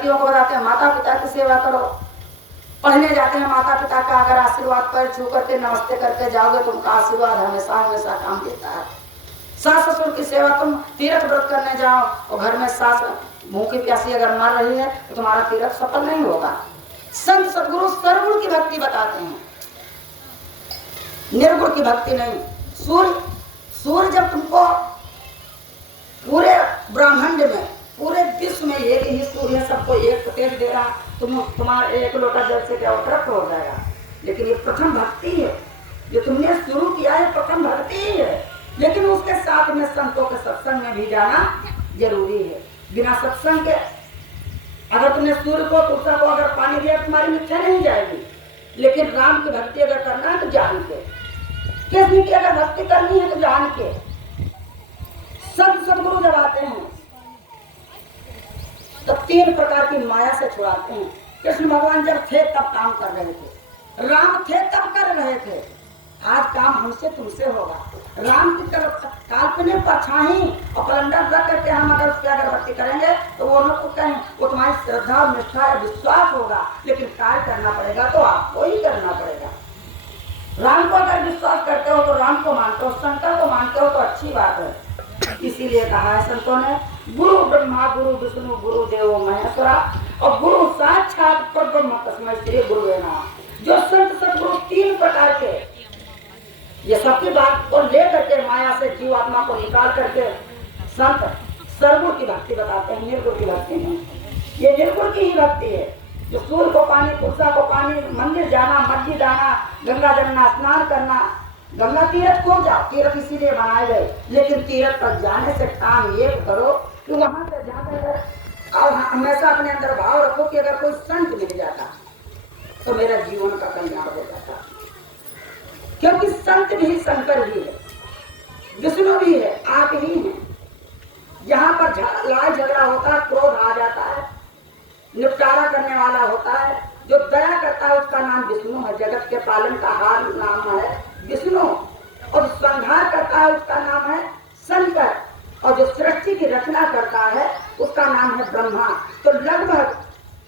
लड़कियों को बताते हैं माता पिता की सेवा करो। पढ़ने जाते हैं माता पिता का अगर आशीर्वाद पैर छू करके नमस्ते करके जाओगे तो उनका आशीर्वाद हमेशा हमेशा काम देता है। सास ससुर की सेवा, तुम तीर्थ व्रत करने जाओ और घर में सास भूखी प्यासी अगर मर रही है तो तुम्हारा तीर्थ सफल नहीं होगा। संत सदगुरु सर्वगुण की भक्ति बताते हैं, निर्गुण की भक्ति नहीं। सूर्य जब तुमको पूरे ब्रह्मांड में पूरे विश्व में एक ही सूर्य सबको एक तेज दे रहा, तुम्हारे एक लोटा जल से क्या तृप्त हो जाएगा। लेकिन ये प्रथम भक्ति है जो तुमने शुरू किया है, प्रथम भक्ति है। लेकिन उसके साथ में संतों के सत्संग में भी जाना जरूरी है। बिना सत्संग के अगर तुमने सूर्य को तुलसा को अगर पानी दिया तुम्हारी मिथ्या नहीं जाएगी। लेकिन राम की भक्ति अगर करना है तो जान के, कृष्ण की अगर भक्ति करनी है तो जान के। संत सदगुरु जब आते हैं तो 3 प्रकार की माया से छुड़ाते हैं। कृष्ण भगवान जब थे तब काम कर रहे थे, राम थे तब कर रहे थे। आज काम हमसे तुमसे होगा। राम की तरफ काल्पनिक परछाई और कैलेंडर रख करके हम अगर उसकी अगरबत्ती करेंगे तो वो लोग को कहें वो तुम्हारी श्रद्धा और निष्ठा या विश्वास होगा। लेकिन कार्य करना पड़ेगा तो आपको ही करना पड़ेगा। राम को अगर विश्वास करते हो तो राम को मानते हो, शंकर को मानते हो तो अच्छी बात है। इसीलिए कहा है संतों ने, गुरु ब्रह्मा गुरु विष्णु गुरु देवो महेश्वरा और गुरु साक्षात परब्रह्म तस्मै श्री गुरुवे नमः। जो संत सदगुरु 3 प्रकार के ये सबकी बात को लेकर के माया से जीवात्मा को निकाल करके संत सर्वगुण की भक्ति बताते हैं, निर्गुण की भक्ति नहीं। ये निर्गुण की ही भक्ति है जो सूर्य को पानी, तुलसा को पानी, मंदिर जाना, मस्जिद आना, गंगा जमना, स्नान करना। गंगा तीर्थ को जाओ, तीर्थ इसीलिए बनाए गए। लेकिन तीर्थ पर जाने से काम ये करो कि वहां से जाकर और हमेशा अपने अंदर भाव रखो कि अगर कोई संत मिल जाता तो मेरा जीवन का कल्याण हो जाता। क्योंकि संत भी शंकर भी है, विष्णु भी है, आप ही हैं। जहां पर लड़ाई झगड़ा होता है, क्रोध आ जाता है, निपटारा करने वाला होता है, जो दया करता है उसका नाम विष्णु है। जगत के पालन का हार नाम है विष्णु। और संहार करता है उसका नाम है शंकर। और जो सृष्टि की रचना करता है उसका नाम है ब्रह्मा। तो लगभग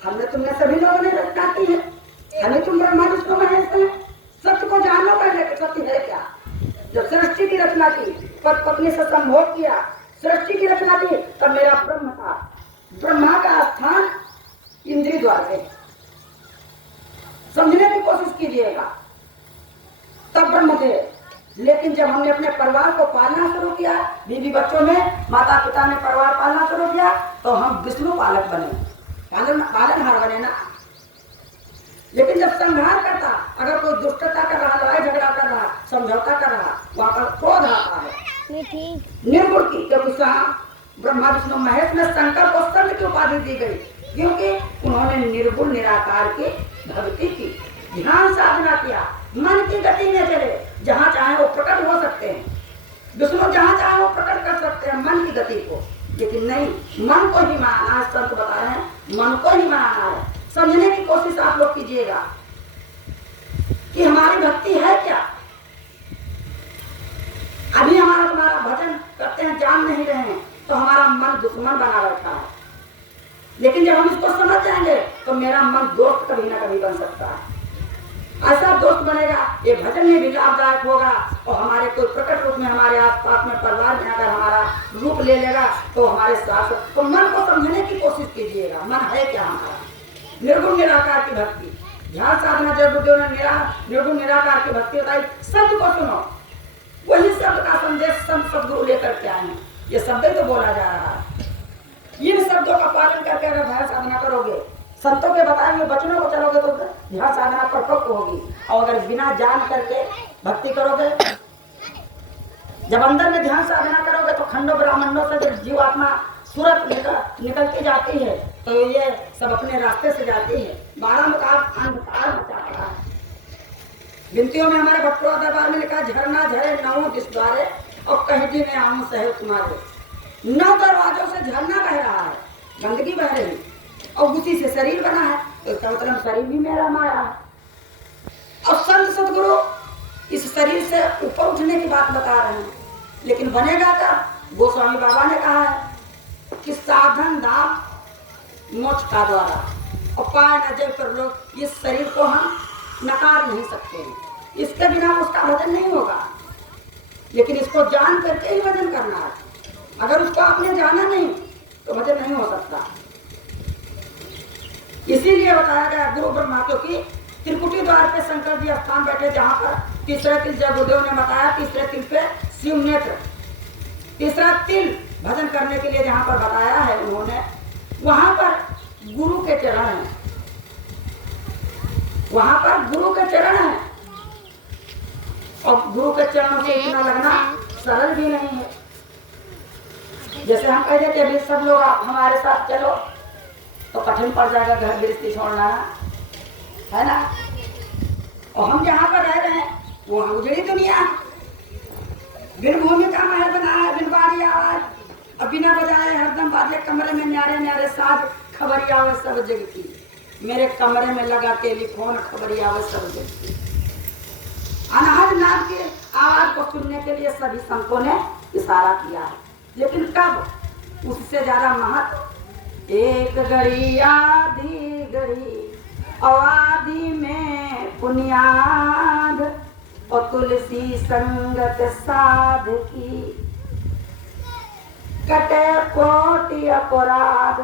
हमने तुमने सभी लोगों ने रचना की है, हमें तुम ब्रह्मा विष्णु महेश हैं। सत्य को जानना पड़ेगा कि सत्य है क्या। जब सृष्टि की रचना की, पति पत्नी से संभोग किया, सृष्टि की रचना की, तब मेरा ब्रह्म था। ब्रह्मा का स्थान इंद्रिय द्वार है, समझने की कोशिश कीजिएगा, तब ब्रह्म थे। लेकिन जब हमने अपने परिवार को पालना शुरू किया, बीवी बच्चों में माता पिता ने परिवार पालना शुरू किया, तो हम विष्णु पालक बने, पालनहार बने ना। लेकिन जब संहार करता, अगर कोई दुष्टता कर रहा, लड़ाई झगड़ा कर रहा, समझौता कर रहा, वहां पर क्रोध आता है निर्गुण की। क्योंकि ब्रह्मा विष्णु महेश में शंकर को संत की उपाधि दी गई, क्योंकि उन्होंने निर्गुण निराकार की भक्ति की, ध्यान साधना किया, मन की गति में चले। जहां चाहे वो प्रकट हो सकते हैं, विष्णु जहां चाहे वो प्रकट कर सकते हैं मन की गति को। लेकिन नहीं, मन को ही मानना है। संत बता रहे हैं मन को ही मानना है। समझने की कोशिश आप लोग कीजिएगा कि हमारी भक्ति है क्या। अभी हमारा तुम्हारा भजन करते हैं, जान नहीं रहे हैं, तो हमारा मन दुश्मन बना बैठा है। लेकिन जब हम इसको समझ जाएंगे तो मेरा मन दोस्त कभी ना कभी बन सकता है। ऐसा दोस्त बनेगा, ये भजन में भी लाभदायक होगा। और हमारे कोई प्रकट रूप में हमारे आसपास में परिवार में अगर हमारा रूप ले लेगा तो हमारे साथ, तो मन को समझने की कोशिश कीजिएगा, मन है क्या हमारा। निर्गुण निराकार की भक्ति, ध्यान साधना जब निर्गुण निराकार की भक्ति बताई। शब्द को सुनो, वही शब्द का संदेश संत सदगुरु लेकर के आए हैं। ये शब्द तो बोला जा रहा है, इन शब्दों का पालन करके अगर ध्यान साधना करोगे, संतों के बताए हुए वचनों को चलोगे तो ध्यान साधना परफेक्ट होगी। और अगर बिना जान करके भक्ति करोगे, जब अंदर में ध्यान साधना करोगे तो खंडों ब्राह्मणों से जब जीवात्मा सूरत निकलती जाती है तो ये सब अपने रास्ते से जाती है। 12 मुकाब अंधकार मचाता है। विनतियों में हमारे भक्तों दरबार में लिखा, झरना झरे 9 दिस द्वारे और कहीं में आऊं सहे तुम्हारे। 9 दरवाजों से झरना बह रहा है, गंदगी बह रही, और उसी से शरीर बना है, तो इसका मतलब शरीर भी मेरा माया है। और संत सदगुरु इस शरीर से ऊपर उठने की बात बता रहे हैं। लेकिन बनेगा क्या? गोस्वामी बाबा ने कहा है कि साधन धाम मोक्ष का द्वारा, और पाए न जब कर लोग इस शरीर को हम नकार नहीं सकते हैं, इसके बिना उसका भजन नहीं होगा। लेकिन इसको जान करके ही भजन करना है। अगर उसको आपने जाना नहीं तो भजन नहीं हो सकता। इसीलिए बताया गया गुरु ब्रह्मा, क्योंकि त्रिकुटी द्वार पे शंकर जी स्थान बैठे, जहाँ पर तीसरे तिल जब गुरुदेव ने बताया, तीसरे तिल पे शिव नेत्र, तीसरा तिल भजन करने के लिए जहाँ पर बताया है उन्होंने, वहां पर गुरु के चरण है, वहां पर गुरु के चरण है। और गुरु के चरणों से इतना लगना सरल भी नहीं है। जैसे हम कह देते अभी सब लोग आप हमारे साथ चलो, तो कठिन पड़ जाएगा घर गृहस्थी छोड़ना, है ना। और हम जहाँ पर रह रहे हैं वहाँ उजड़ी दुनिया, बिन भूमि का महल बना है, बिन बारी आवाज, अब बिना बजाए हरदम बाजे कमरे में न्यारे न्यारे साथ, खबरी आवे सब जग की, मेरे कमरे में लगा टेलीफोन, खबरी आवे सब जग की। अनहद नाद के आवाज को सुनने के लिए सभी संतों ने इशारा किया है। लेकिन कब उससे ज्यादा महत्व, एक घड़ी आधी घड़ी आदि में बुनियाद, और तुलसी संगत साध की, कटे कोटि अपराध।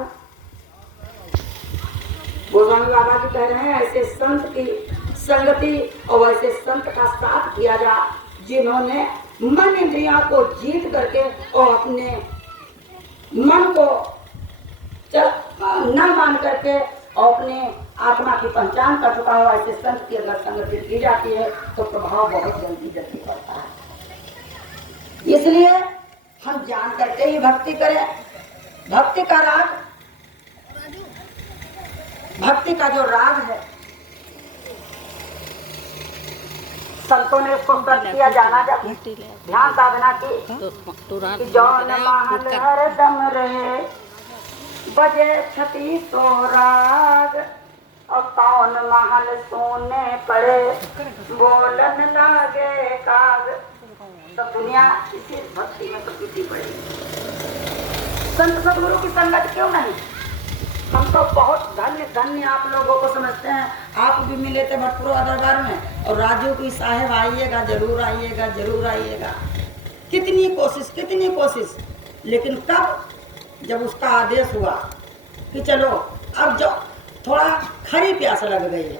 गोस्वामी बाबा जी कह रहे हैं ऐसे संत की संगति और वैसे संत का साथ किया जा, जिन्होंने मन इंद्रियों को जीत करके और अपने मन को न मान करके और अपने आत्मा की पहचान कर चुका हो, ऐसे संत की अगर संगति की जाती है तो प्रभाव बहुत जल्दी जल्दी पड़ता है। इसलिए हम जान करके ही भक्ति करें। भक्ति का राग, भक्ति का जो राग है, संतों ने उसको कर किया जाना, जब ध्यान साधना की जौन महल हरदम रहे, बजे छती तो राग, और कौन महल सोने पड़े, बोलन लागे काग। तो दुनिया इसी भक्ति में तो पीती पड़ी। संत सदगुरु की संगत क्यों नहीं? हम तो बहुत धन्य धन्य आप लोगों को समझते हैं। आप भी मिले थे भटपुरा दरबार में, और राजू की साहेब आइएगा, जरूर आइएगा, जरूर आइएगा। कितनी कोशिश, लेकिन कब जब उसका आदेश हुआ कि चलो अब जो थोड़ा खरी प्यास लग गई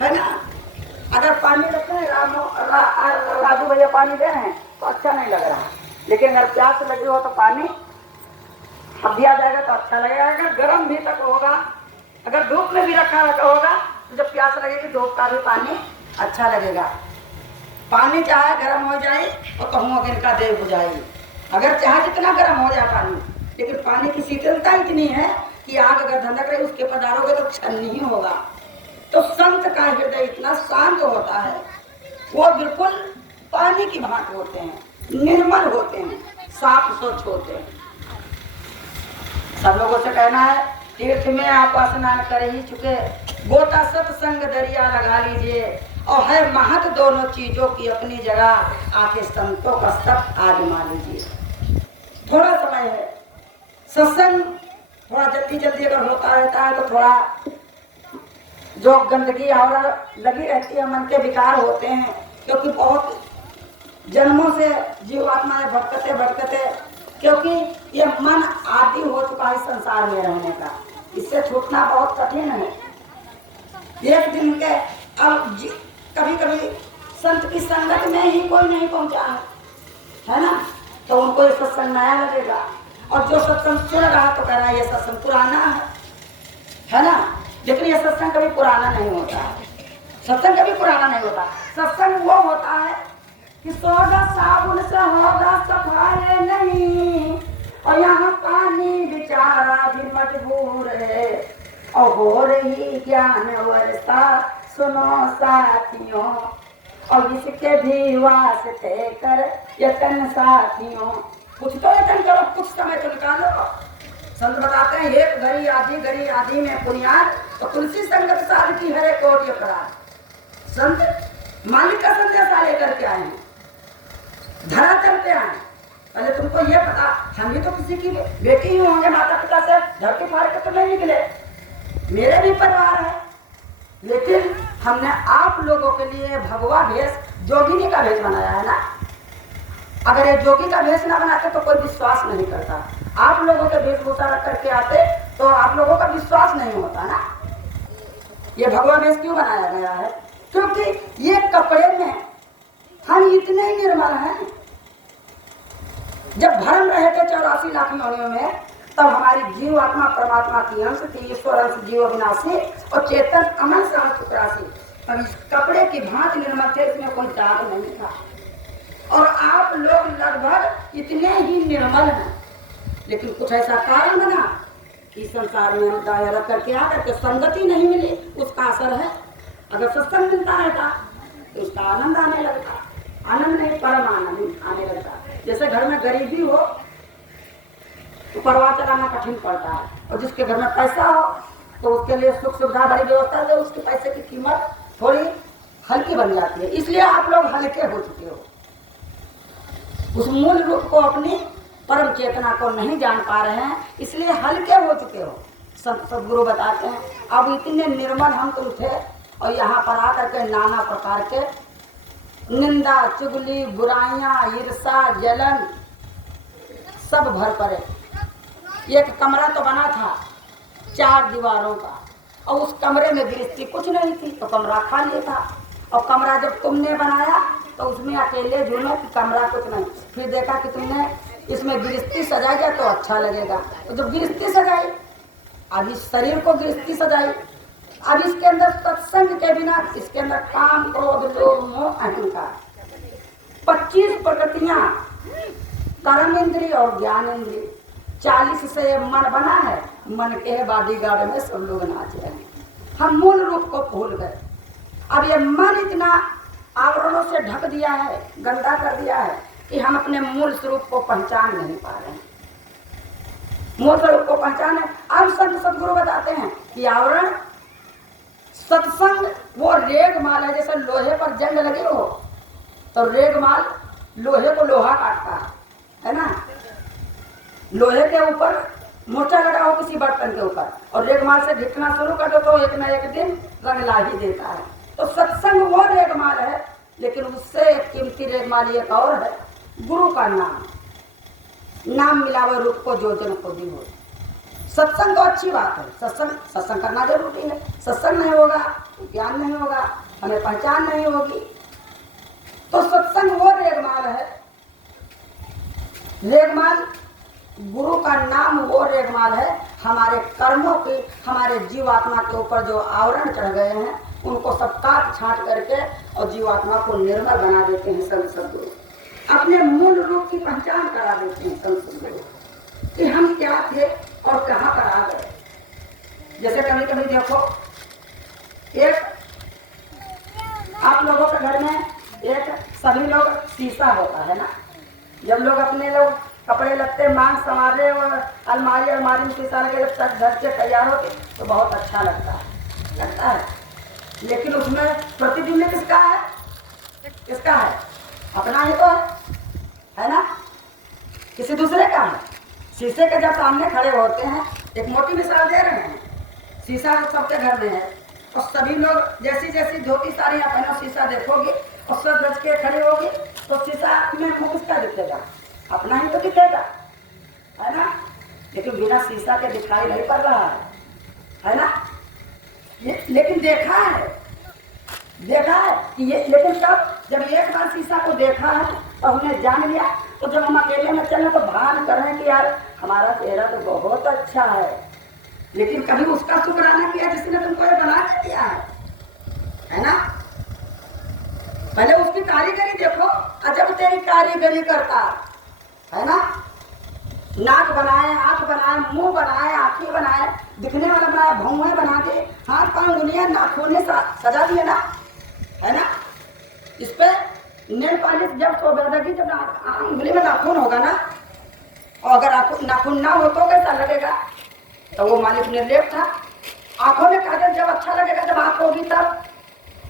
है ना, अगर पानी रखते हैं राजू भैया पानी दे रहे हैं तो अच्छा नहीं लग रहा, लेकिन अगर प्यास लगी हो तो पानी अब दिया जाएगा तो अच्छा लगेगा। अगर गर्म भी तक होगा, अगर धूप में भी रखा होगा तो जब प्यास लगेगी धूप का भी पानी अच्छा लगेगा। पानी चाहे गर्म हो जाए और कहूँ अगर इनका देह बुझाई, अगर चाहे जितना गर्म हो जाए पानी, लेकिन पानी की शीतलता इतनी है कि आग अगर धधक रही उसके पधारोगे तो क्षण नहीं होगा। तो संत का हृदय इतना शांत होता है, वो बिल्कुल पानी की भांति होते हैं, निर्मल होते हैं, साफ स्वच्छ होते हैं। सब लोगों से कहना है तीर्थ में आप स्नान कर ही चुके, गोता सत्संग दरिया लगा लीजिए, और है महत दोनों चीजों की अपनी जगह, आके संतों का सब आजमा लीजिए। थोड़ा समय है, सत्संग थोड़ा जल्दी जल्दी अगर होता रहता है तो थोड़ा जो गंदगी और लगी रहती है, मन के विकार होते हैं, क्योंकि बहुत जन्मों से जीवात्मा ने भटकते, क्योंकि ये मन आदि हो चुका है संसार में रहने का, इससे छूटना बहुत कठिन है। एक दिन के अब कभी कभी संत की संगत में ही कोई नहीं पहुंचा है ना, तो उनको ये सत्संग नया लगेगा, और जो सत्संग सुन रहा तो कह रहा है ये सत्संग पुराना है ना, लेकिन ये सत्संग कभी पुराना नहीं होता है। सत्संग कभी पुराना नहीं होता। सत्संग वो होता है कि सोडा साबुन से होगा सफाई नहीं, और यहाँ पानी बेचारा भी मजबूर है, और हो रही ज्ञान वर्षा सुनो साथियों, और इसके भी वास्ते कर यतन साथियों। कुछ तो यतन करो, कुछ समय तो निकालो। संत बताते हैं एक घड़ी आधी में बुनियाद, तो तुलसी संगत साध की हरे कोटि अपराध। संत मालिक का संदेश लेकर के आए हैं, धरातल पे आए, पहले तुमको ये पता, हम भी तो किसी की बेटी ही होंगे, माता पिता से धरती फाड़ के तो नहीं निकले, मेरे भी परिवार है। लेकिन हमने आप लोगों के लिए भगवा भेष, जोगिनी का भेष बनाया है ना। अगर ये जोगी का भेष ना बनाते तो कोई विश्वास नहीं करता। आप लोगों के वेशभूषा रख करके आते तो आप लोगों का विश्वास नहीं होता ना। ये भगवा भेष क्यों बनाया गया है? क्योंकि ये कपड़े में हम इतने ही निर्मल हैं। जब भरम रहे थे 84 लाख योनियों में, तब हमारी जीव आत्मा परमात्मा की अंश थी, ईश्वर अंश जीव अविनाशी और चेतन अमन सहस्त्र चौरासी। और इस कपड़े की भांति निर्मल थे, इसमें कोई दाग नहीं था। और आप लोग लगभग इतने ही निर्मल हैं, लेकिन कुछ ऐसा कारण बना कि संसार में हम दायरा रख करके आकर के संगति नहीं मिली, उसका असर है। अगर सत्संग मिलता रहता तो उसका आनंद आने लगता, आनंद नहीं परम आनंद आने लगता। जैसे घर में गरीबी हो तो परिवार चलाना कठिन पड़ता है, और जिसके घर में पैसा हो तो उसके लिए सुख सुविधा बड़ी व्यवस्था है, उसके पैसे की कीमत थोड़ी हल्की बन जाती है। इसलिए आप लोग हल्के हो चुके हो, उस मूल रूप को, अपनी परम चेतना को नहीं जान पा रहे हैं, इसलिए हल्के हो चुके हो। सदगुरु बताते हैं अब इतने निर्मल हम तुम थे, और यहाँ पर आकर के नाना प्रकार के निंदा, चुगली, बुराइयां, ईर्षा, जलन सब भर पड़े। एक कमरा तो बना था 4 दीवारों का, और उस कमरे में गृहस्थी कुछ नहीं थी, तो कमरा खाली था। और कमरा जब तुमने बनाया तो उसमें अकेले जुनो कि कमरा कुछ नहीं। फिर देखा कि तुमने इसमें गृहस्थी सजाई जाए तो अच्छा लगेगा, तो जब गृहस्थी सजाई, अब इस शरीर को गृहस्थी सजाई, अब इसके अंदर सत्संग के बिना इसके अंदर काम, क्रोध, लोभ, मोह, अहंकार, 25 प्रकृतियां, कर्म इंद्रिय और ज्ञान इंद्रिय, 40 से मन बना है। मन के बॉडीगार्ड में सब लोग नाच रहे हैं, हम मूल रूप को भूल गए। अब ये मन इतना आवरणों से ढक दिया है, गंदा कर दिया है कि हम अपने मूल स्वरूप को पहचान नहीं पा रहे हैं। मूल स्वरूप को पहचाने, अब संत सदगुरु बताते हैं कि आवरण सत्संग वो रेगमाल है। जैसे लोहे पर जंग लगी हो तो रेगमाल लोहे को लोहा काटता है ना। लोहे के ऊपर मोर्चा लगा हो किसी बर्तन के ऊपर, और रेगमाल से घिटना शुरू कर दो तो एक न एक दिन रंग ला ही देता है। तो सत्संग वो रेगमाल है, लेकिन उससे एक कीमती रेगमाल एक और है, गुरु का नाम। नाम मिलावे रूप को जो जन को दी हो। सत्संग तो अच्छी बात है, सत्संग करना जरूरी है। सत्संग नहीं होगा तो ज्ञान नहीं होगा, हमें पहचान नहीं होगी। तो सत्संग वो रेगमाल है, रेगमाल गुरु का नाम वो रेगमाल है। हमारे कर्मों की, हमारे जीवात्मा के ऊपर जो आवरण चढ़ गए हैं उनको सब काट छांट करके और जीवात्मा को निर्मल बना देते हैं संत सदगुरु। अपने मूल रूप की पहचान करा देते हैं संत सदगुरु कि हम क्या थे और कहाँ पर आ गए। जैसे कभी कभी देखो, एक आप लोगों के घर में एक सभी लोग शीशा होता है ना। जब लोग अपने लोग कपड़े लगते मांग संवारे और अलमारी में शीशा लगे घर से तैयार होते तो बहुत अच्छा लगता है। लेकिन उसमें प्रतिबिंब किसका है? किसका है? अपना ही तो है ना, किसी दूसरे का है। शीशे के जब सामने खड़े होते हैं, एक मोटी मिसाल दे रहे हैं, शीशा सबके घर में है और सभी लोग जैसी जैसी धोती साड़ी या पहनो शीशा देखोगे और सब रच के खड़े होगी तो शीशा में मुंह किसका दिखेगा? अपना ही तो दिखेगा, है ना। लेकिन बिना शीशा के दिखाई नहीं पड़ रहा है ना। लेकिन देखा है कि ये, लेकिन तब जब एक बार शीशा को देखा है तो हमने जान लिया। तो जब हम अकेले में चले तो भान करें कि यार हमारा चेहरा तो बहुत अच्छा है, लेकिन कभी उसका शुक्राना किया जिसने तुमको ये बना के दिया है ना। पहले उसकी कारीगरी देखो, अजब तेरी कारीगरी करता है ना। नाक बनाए, आंख बनाए, मुंह बनाए, आंखें बनाए, दिखने वाला बनाए, भौंहे बना के, हाथ पांव उंगलियां नाखून सजा दिए ना, है ना। इस पे नेल पॉलिश जब सोबेदागी, जब उंगली में नाखून होगा ना, और अगर नाखून ना हो तो कैसा लगेगा? तो वो मालिक निर्लेप था। आंखों में काजल जब अच्छा लगेगा जब आंख होगी तब,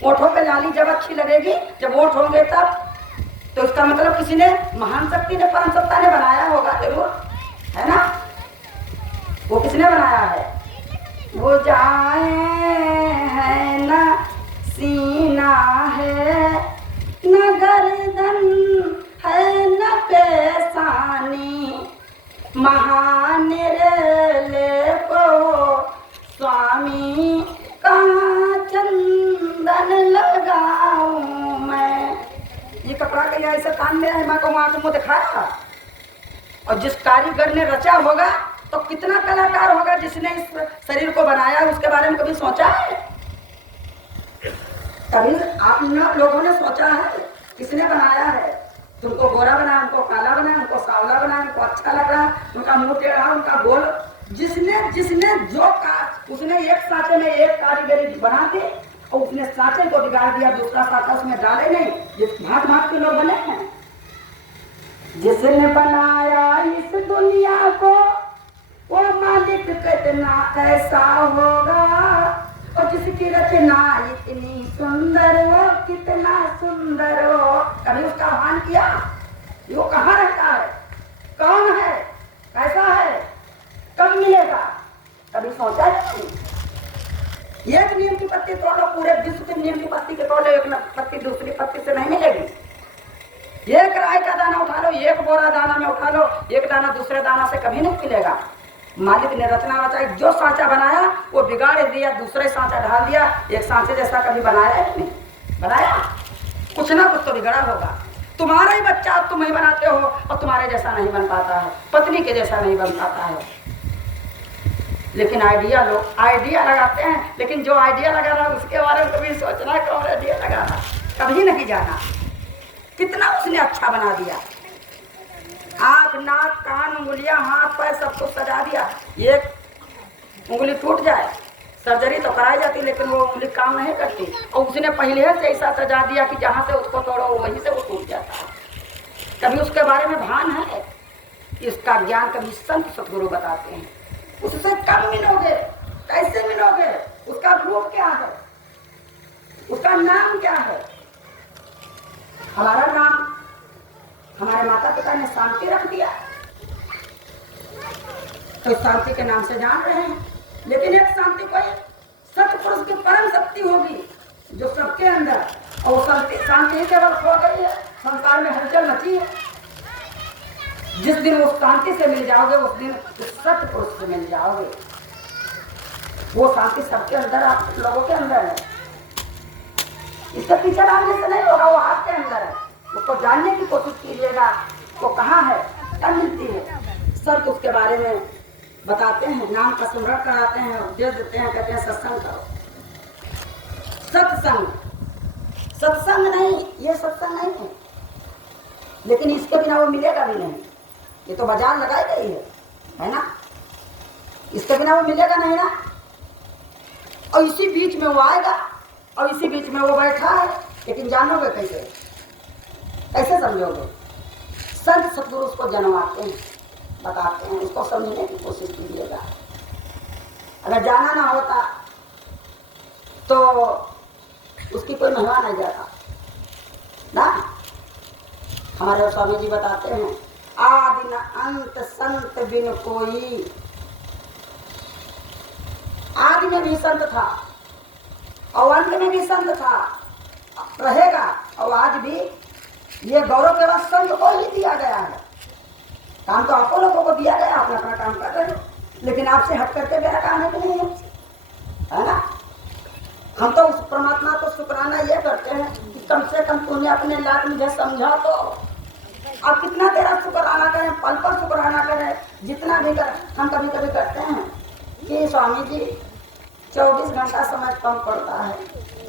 ओठों पे लाली जब अच्छी लगेगी जब ओठ होंगे तब। तो इसका मतलब किसी ने, महान शक्ति ने, परम सत्ता ने बनाया होगा जरूर, है ना। वो किसने बनाया है? वो जाए है न सीना है, न गर्दन है न पेशानी, महान ले को स्वामी कहाँ चंदन लगाऊं मैं। ये कपड़ा के लिए ऐसे तान दिया है, माँ को वहां मुँह दिखाया। और जिस कारीगर ने रचा होगा तो कितना कलाकार होगा जिसने इस शरीर को बनाया, उसके बारे में कभी सोचा है? कभी आप लोगों ने सोचा है किसने बनाया है? तुमको गोरा बनाया, उनको काला बनाया, उनको सांवला बनाया, उनको अच्छा लग रहा, उनका मुंह टेढ़ा, उनका गोल। जिसने जो का उसने एक सांचे में एक कारीगरी बना के और उसने सांचे को बिगाड़ दिया, दूसरा सांचा उसमें डाले नहीं। जिस भाग भाग के लोग बने हैं, जिसने बनाया इस दुनिया को वो मालिक कितना ऐसा होगा, और जिसकी रचना इतनी सुंदर हो, कितना सुंदर हो। कभी उसका आह्वान किया? वो कहाँ रहता है, कौन है, कैसा है, कब मिलेगा? कभी सोचा नहीं। एक नीम की पत्ती तोड़ लो, पूरे विश्व के नीम की पत्ती के तोड़ लो, एक पत्ती दूसरी पत्ती से नहीं मिलेगी। एक राय का दाना उठा लो, एक बोरा दाना में उठा लो, एक दाना दूसरे दाना से कभी नहीं मिलेगा। मालिक ने रचना रचाई, जो सांचा बनाया वो बिगाड़ दिया, दूसरे सांचा ढाल दिया। एक सांचे जैसा कभी बनाया है नहीं? बनाया? कुछ ना कुछ तो बिगड़ा होगा। तुम्हारा ही बच्चा तुम ही बनाते हो और तुम्हारे जैसा नहीं बन पाता है, पत्नी के जैसा नहीं बन पाता है। लेकिन आइडिया, लोग आइडिया लगाते हैं, लेकिन जो आइडिया लगा रहा है उसके बारे में कभी सोचना, कौन आइडिया लगा रहा, कभी नहीं जाना। कितना उसने अच्छा बना दिया, आँख, नाक, कान, उंगलियां, हाथ पैर सब कुछ सजा दिया। एक उंगली टूट जाए सर्जरी तो कराई जाती, लेकिन वो उंगली काम नहीं करती, और उसने पहले से ऐसा सजा दिया कि जहाँ से उसको तोड़ो वहीं से वो टूट जाता है। कभी उसके बारे में भान है? इसका ज्ञान कभी संत सतगुरु बताते हैं। उससे कब मिलोगे, कैसे मिलोगे, उसका रूप क्या है, उसका नाम क्या है? हमारा नाम हमारे माता पिता ने शांति रख दिया, तो शांति के नाम से जान रहे हैं। लेकिन एक शांति कोई सतपुरुष की परम शक्ति होगी जो सबके अंदर, और वो शांति ही केवल खो गई है, संसार में हलचल मची है। जिस दिन उस शांति से मिल जाओगे, उस दिन उस सतपुरुष से मिल जाओगे। वो शांति सबके अंदर, आप लोगों के अंदर है, इसके पीछे भागने से नहीं होगा, वो आपके अंदर है। उसको जानने की कोशिश कीजिएगा, वो कहाँ है, क्या मिलती है। सब उसके बारे में बताते हैं, नाम का स्मरण कराते हैं, उपदेश देते हैं, कहते हैं सत्संग करो। सत्संग, सत्संग नहीं, ये सत्संग नहीं है, लेकिन इसके बिना वो मिलेगा भी नहीं। ये तो बाजार लगाई गई है ना, इसके बिना वो मिलेगा नहीं ना। और इसी बीच में वो आएगा और इसी बीच में वो बैठा है, लेकिन जानोगे कैसे, कैसे समझोगे? संत सतगुरु उसको जन्माते हैं, बताते हैं, उसको समझने की कोशिश कीजिएगा। अगर जाना ना होता तो उसकी कोई महिमा नहीं जाता ना। हमारे स्वामी जी बताते हैं, आदि न अंत संत बिन कोई। आदि में भी संत था और अंत में भी संत था, रहेगा। और आज भी ये गौरव केवल संत को ही दिया गया है। काम तो आपको लोगों को दिया गया, अपना अपना काम कर रहे हो, लेकिन आपसे हट करके मेरा काम है कि नहीं है ना। हम तो उस परमात्मा को शुक्राना ये करते हैं कि कम से कम तूने अपने लाख मुझे समझा। तो आप कितना तेरा शुक्राना करें, पल पर शुक्राना करें, जितना भी कर। हम कभी कभी करते हैं कि स्वामी जी 24 घंटा समय कम पड़ता है,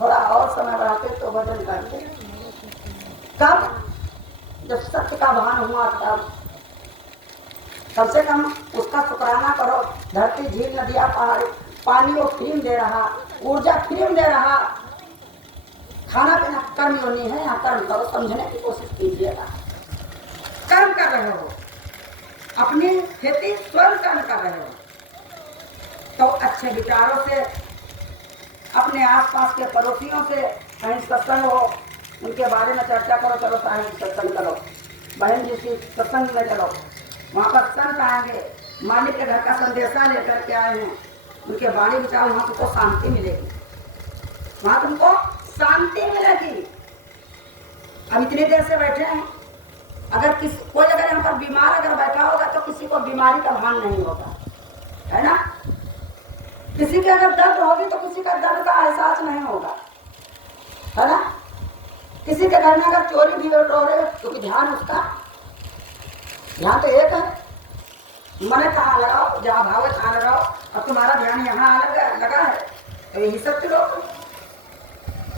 थोड़ा और समय बढ़ाते तो भजन करते। कब? जब सत्य का भान हुआ तब। कम से कम उसका शुक्राना करो। धरती, झील, नदियाँ, पहाड़, पानी वो फ्री दे रहा, ऊर्जा फ्री दे रहा, खाना पीना कर्म योनि है, यहाँ कर्म करो। समझने की कोशिश कीजिएगा। कर्म कर रहे हो, अपनी खेती स्वयं कर्म कर रहे हो, तो अच्छे विचारों से, अपने आसपास के पड़ोसियों से कहीं सत्संग हो, उनके बारे में चर्चा करो, चलो साहिब सत्संग करो, बहन जी से सत्संग में चलो, वहाँ पर संत आएंगे, मालिक के घर का संदेशा लेकर के आए हैं, उनके वाणी विचार, वहाँ तुमको शांति मिलेगी, वहाँ तुमको शांति मिलेगी। अब इतनी देर से बैठे हैं, अगर कोई अगर यहाँ पर बीमार अगर बैठा होगा तो किसी को बीमारी का भान नहीं होगा, है ना। किसी के अगर दर्द होगी तो किसी का दर्द का एहसास नहीं होगा, है ना। किसी के घर में अगर चोरी भी हो रहे क्योंकि ध्यान उसका, ध्यान तो एक है, मन कहाँ लगाओ, जहाँ भाव कहाँ लगाओ। अब तुम्हारा ध्यान यहाँ लगा है तो यही सब लोग